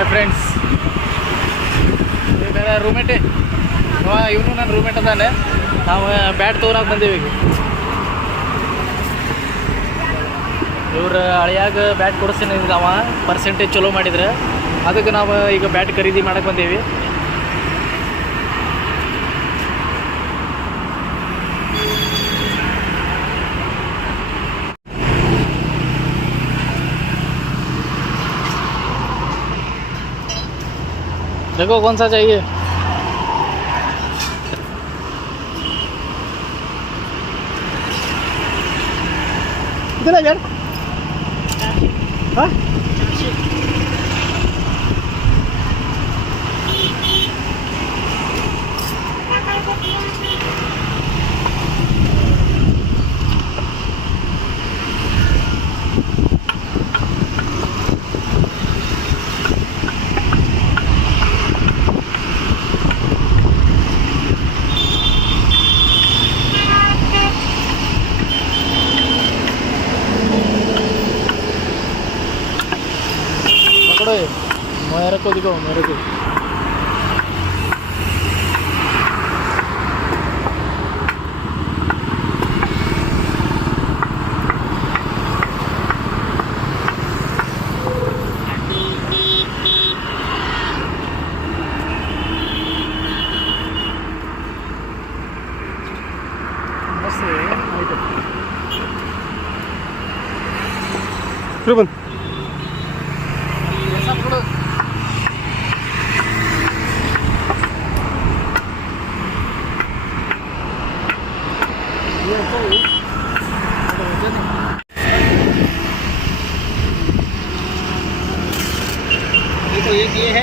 Hi friends, ಬೇರೆ ರೂಮೇಟೇ ಇವನು ನನ್ನ ರೂಮೇಟ್ ಅದಾನೆ. ನಾವು ಬ್ಯಾಟ್ ತೊಗೊಳಕ್ಕೆ ಬಂದೀವಿ. ಈಗ ಇವ್ರ ಹಳೆಯಾಗ ಬ್ಯಾಟ್ ಕೊಡಿಸ್ತೀನಿ ಅವ ಪರ್ಸೆಂಟೇಜ್ ಚಲೋ ಮಾಡಿದ್ರೆ, ಅದಕ್ಕೆ ನಾವು ಈಗ ಬ್ಯಾಟ್ ಖರೀದಿ ಮಾಡಕ್ಕೆ ಬಂದೀವಿ. देखो कौन सा चाहिए. कितना यार? हाँ? मेरे को दिखाओ, मेरे को बस फिर बंद तो एक ये है,